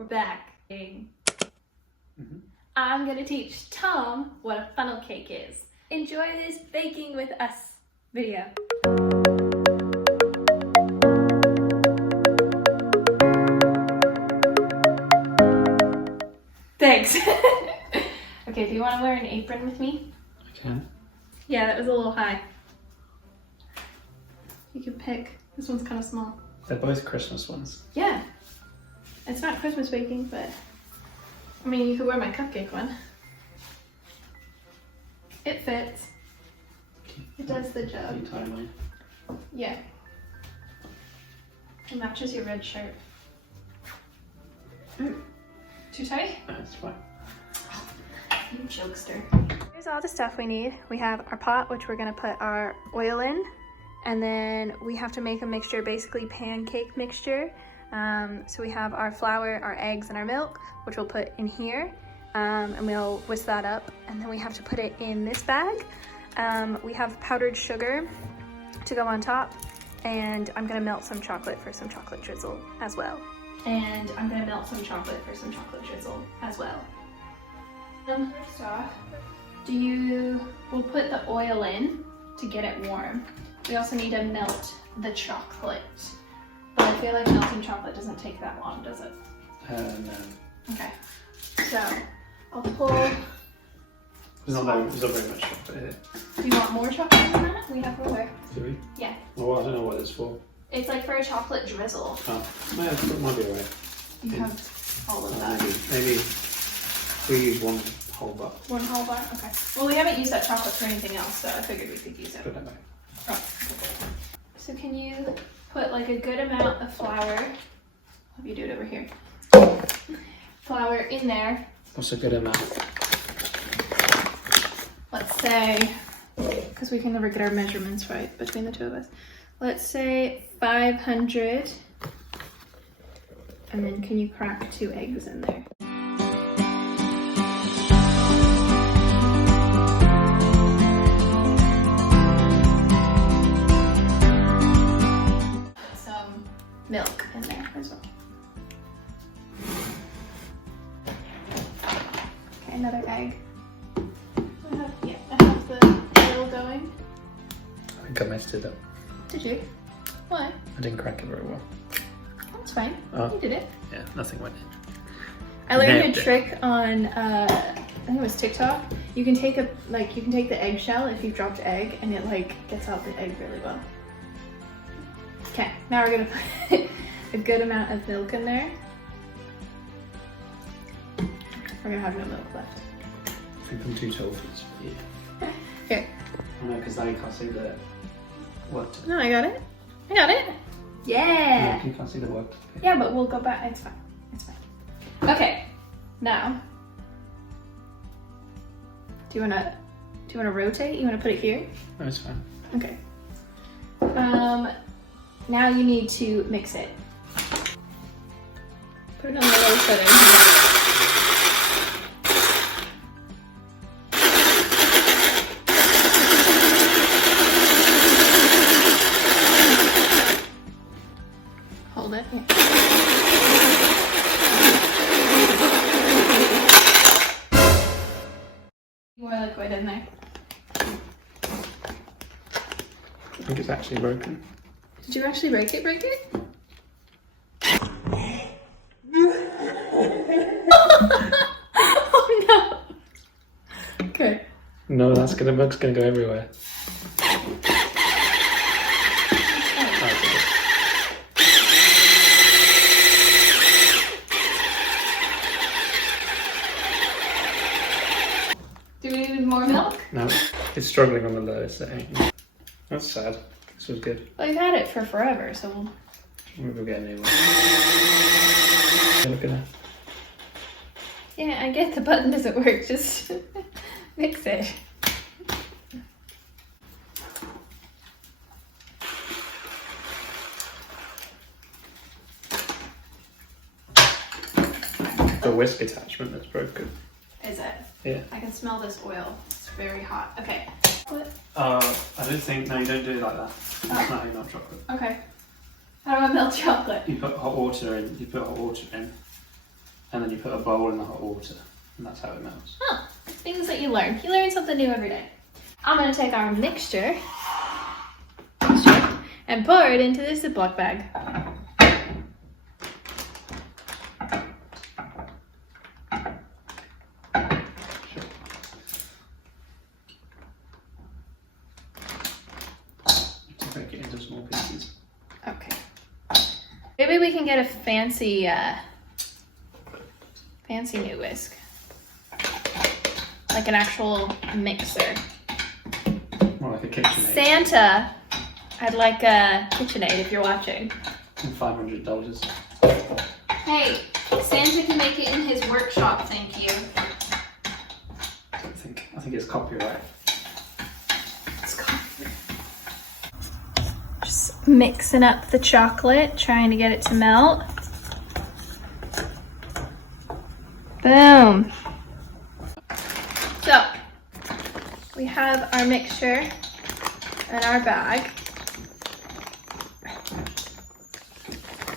we're back. I'm gonna teach Tom what a funnel cake is. Enjoy this baking with us video. Thanks. Okay, do you want to wear an apron with me? I can. Yeah, that was a little high. You can pick. This one's kind of small. They're both Christmas ones. Yeah. It's not Christmas baking, but I mean, you could wear my cupcake one. It fits. It does the job. Can you tie mine? Yeah. It matches your red shirt. Ooh. Too tight? No, it's fine. You jokester. Here's all the stuff we need. We have our pot, which we're gonna put our oil in. And then we have to make a mixture, basically pancake mixture. So we have our flour, our eggs, and our milk, which we'll put in here. And we'll whisk that up. And then we have to put it in this bag. We have powdered sugar to go on top. And I'm gonna melt some chocolate for some chocolate drizzle as well. And I'm gonna melt some chocolate for some chocolate drizzle as well. First off, we'll put the oil in to get it warm. We also need to melt the chocolate. But I feel like melting chocolate doesn't take that long, does it? No. Okay. So, I'll pull... There's not very much chocolate here. Do you want more chocolate than that? We have more. Do we? Yeah. Well, I don't know what it's for. It's like for a chocolate drizzle. Oh, yeah, it might be alright. You have all of that. Maybe we use one whole bar. One whole bar? Okay. Well, we haven't used that chocolate for anything else, so I figured we could use it. Put that back. Oh. So can you put like a good amount of flour, have you do it over here, flour in there. What's a good amount? Let's say, because we can never get our measurements right between the two of us, let's say 500, and then can you crack 2 eggs in there? Milk in there as well. Okay, another egg. I have the oil going. I think I messed it up. Did you? Why? I didn't crack it very well. That's fine. Oh. You did it. Yeah, nothing went in. I learned Nailed a it. trick on I think it was TikTok. You can take the eggshell if you've dropped egg, and it like gets out the egg really well. Okay, now we're gonna put a good amount of milk in there. We're gonna have no milk left. I think I'm too tall for this for you. Here. Oh no, because now you can't see the what. No, I got it. I got it. Yeah. No, you can't see the what. Yeah, but we'll go back. It's fine. It's fine. Okay. Now, do you wanna rotate? You wanna put it here? No, it's fine. Okay. Now you need to mix it. Put it on the low setting. Hold it. More liquid in there. I think it's actually broken. Did you actually break it? Oh no! Good. No, that's milk's gonna go everywhere. Do we need more milk? No, it's struggling on the lower setting. That's sad. This was good. Well, you've had it for forever, so we'll... We'll get anywhere. Look at that. Yeah, I get the button doesn't work, just mix it. The whisk attachment that's broken. Is it? Yeah. I can smell this oil. It's very hot. Okay. What? I don't think, no, you don't do it like that. That's not how you melt chocolate. Okay. How do I melt chocolate? You put hot water in, and then you put a bowl in the hot water, and that's how it melts. Oh, things that you learn. You learn something new every day. I'm gonna take our mixture and pour it into this Ziploc bag. Break it into small pieces. Okay. Maybe we can get a fancy new whisk. Like an actual mixer. More like a KitchenAid. Santa, I'd like a KitchenAid if you're watching. And $500. Hey, Santa can make it in his workshop, thank you. I think it's copyright. It's copyright. Just mixing up the chocolate, trying to get it to melt. Boom. So, we have our mixture in our bag.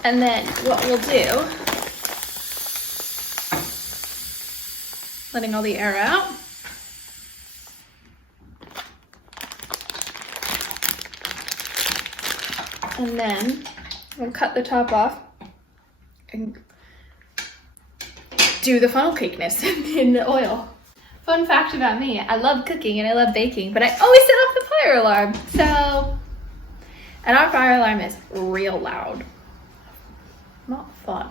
And then what we'll do, letting all the air out. And then we'll cut the top off and do the funnel cakeness in the oil. Fun fact about me, I love cooking and I love baking, but I always set off the fire alarm. So, and our fire alarm is real loud. Not fun.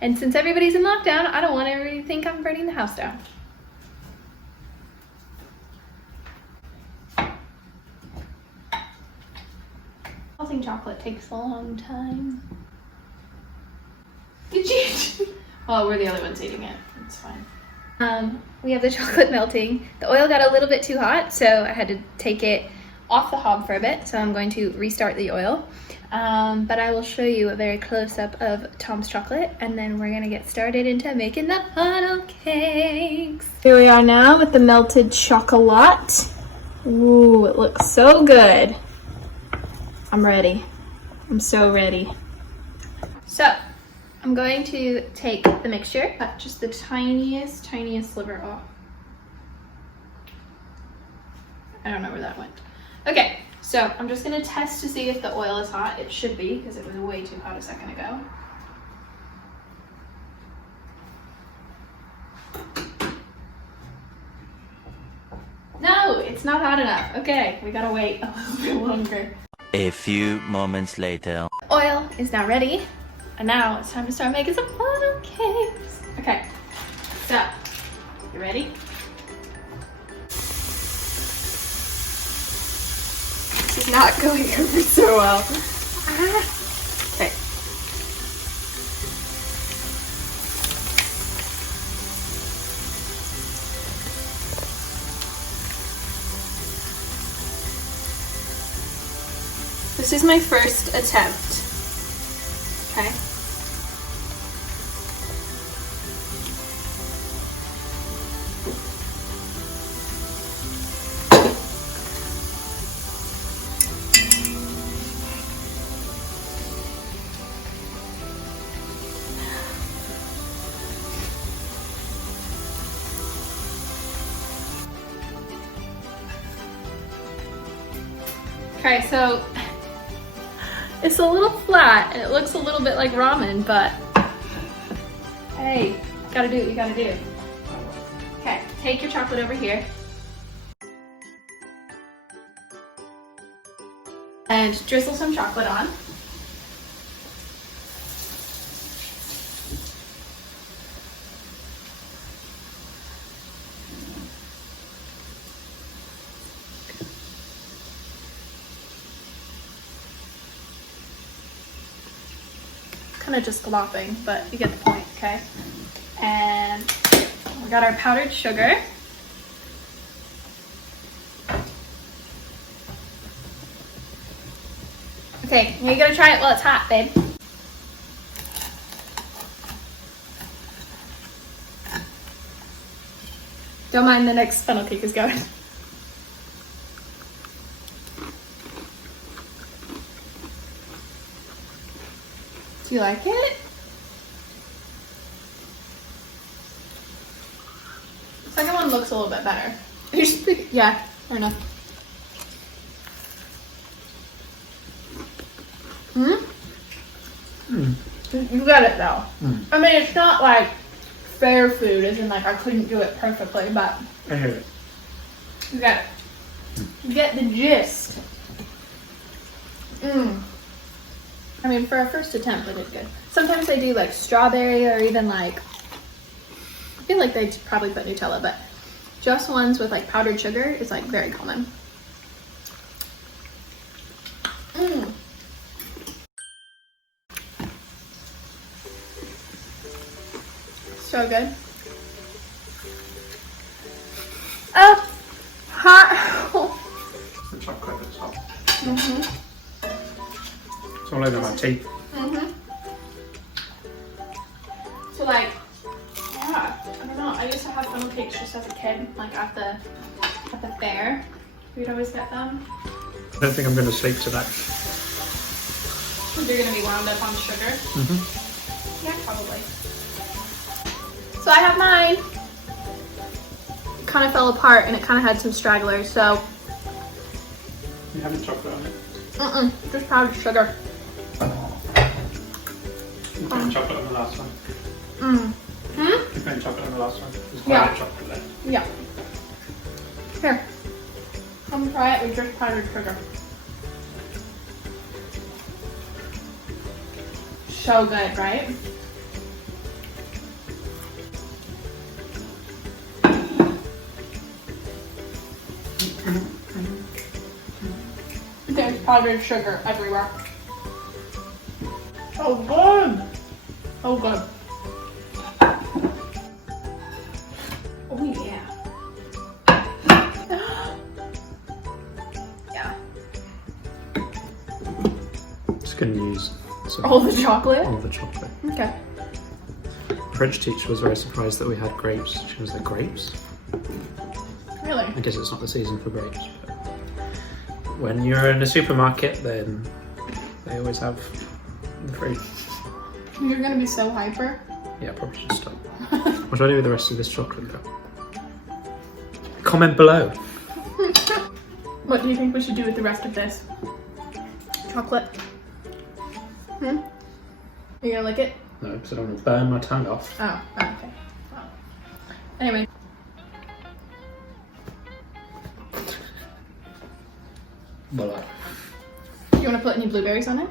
And since everybody's in lockdown, I don't want everybody to think I'm burning the house down. Melting chocolate takes a long time. Did you? Well, we're the only ones eating it. It's fine. We have the chocolate melting. The oil got a little bit too hot, so I had to take it off the hob for a bit. So I'm going to restart the oil. But I will show you a very close-up of Tom's chocolate, and then we're gonna get started into making the funnel cakes. Here we are now with the melted chocolate. Ooh, it looks so good. I'm ready. I'm so ready. So, I'm going to take the mixture, cut just the tiniest sliver off. I don't know where that went. Okay, so I'm just gonna test to see if the oil is hot. It should be, because it was way too hot a second ago. No, it's not hot enough. Okay, we gotta wait a little bit longer. A few moments later. Oil is now ready, and now it's time to start making some funnel cakes. Okay, so, you ready? This is not going over so well. Okay. This is my first attempt. Okay. Okay, so it's a little flat and it looks a little bit like ramen, but hey, gotta do what you gotta do. Okay, take your chocolate over here. And drizzle some chocolate on. Kind of just glopping, but you get the point, okay? And we got our powdered sugar. Okay, now you gotta try it while it's hot, babe. Don't mind the next funnel cake is going. Do you like it? one looks a little bit better. Yeah, fair enough. You get it though. I mean, it's not like fair food, as in like I couldn't do it perfectly, but I hear it. you get it. You get the gist. I mean, for a first attempt, I did good. Sometimes they do like strawberry or even like, I feel like they probably put Nutella, but just ones with like powdered sugar is like very common. So good. Oh, hot. The chocolate is hot. It's all over my teeth. So like, yeah, I don't know. I used to have funnel cakes just as a kid, like at the fair. We'd always get them. I don't think I'm going to sleep tonight. Because you're gonna be wound up on sugar. Yeah, probably. So I have mine. It kind of fell apart and it kind of had some stragglers, so. You having chocolate on it? Just powdered sugar. You put chocolate on the last one. You put chocolate on the last one. There's quite a chocolate left. Yeah. Here. Come try it with just powdered sugar. So good, right? There's powdered sugar everywhere. So good. So good. Oh yeah. Yeah. Just going to use All the chocolate? all the chocolate. Okay. The French teacher was very surprised that we had grapes. She was like, grapes? Really? I guess it's not the season for grapes. But when you're in a supermarket, then they always have the fruit. You're gonna be so hyper. Yeah, probably should stop. What do I do with the rest of this chocolate though? Comment below. What do you think we should do with the rest of this? Chocolate? Are you gonna lick it? No, because I don't want to burn my tongue off. Oh, okay. Well. Anyway. Voila. Do you want to put any blueberries on it?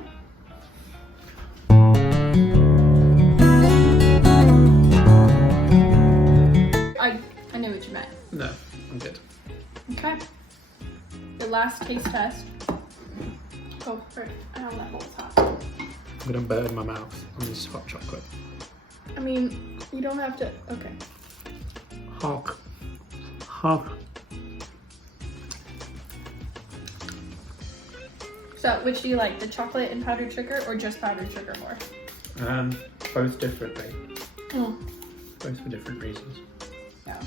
I knew what you meant. No, I'm good. Okay. The last taste test. Oh, frick. I don't know that bowl's hot. I'm going to burn my mouth on this hot chocolate. I mean, you don't have to. Okay. Hot. Hot. So, which do you like? The chocolate and powdered sugar or just powdered sugar more? Both differently. Mm. Both for different reasons. Yeah.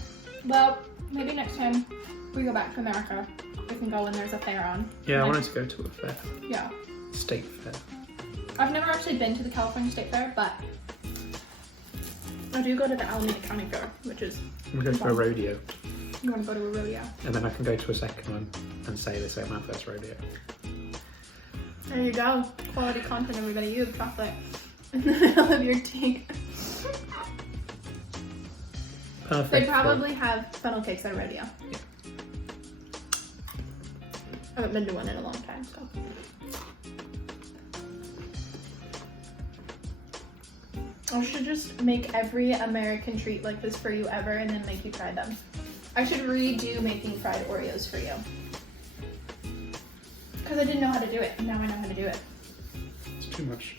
Well, maybe next time we go back to America, we can go when there's a fair on. Yeah, I wanted to go to a fair. Yeah. State fair. I've never actually been to the California State Fair, but I do go to the Alameda County Fair, which is I'm going to go to a rodeo. You want to go to a rodeo? And then I can go to a second one and say this ain't my first rodeo. There you go. Quality content, everybody. You have chocolate in the middle of your teeth. Perfect. They probably have funnel cakes at a rodeo. Yeah. I haven't been to one in a long time, so. I should just make every American treat like this for you ever and then make you try them. I should redo making fried Oreos for you. Because I didn't know how to do it, and now I know how to do it. It's too much.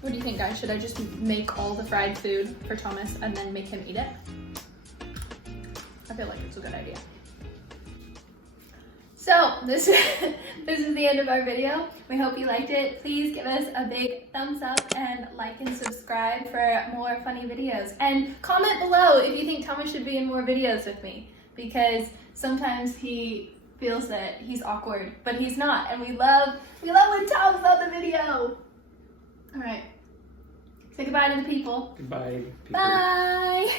What do you think, guys? Should I just make all the fried food for Thomas and then make him eat it? I feel like it's a good idea. So this is the end of our video. We hope you liked it. Please give us a big thumbs up and like and subscribe for more funny videos. And comment below if you think Thomas should be in more videos with me, because sometimes he feels that he's awkward, but he's not, and we love when Tom's on the video. All right, say goodbye to the people. Goodbye, people. Bye.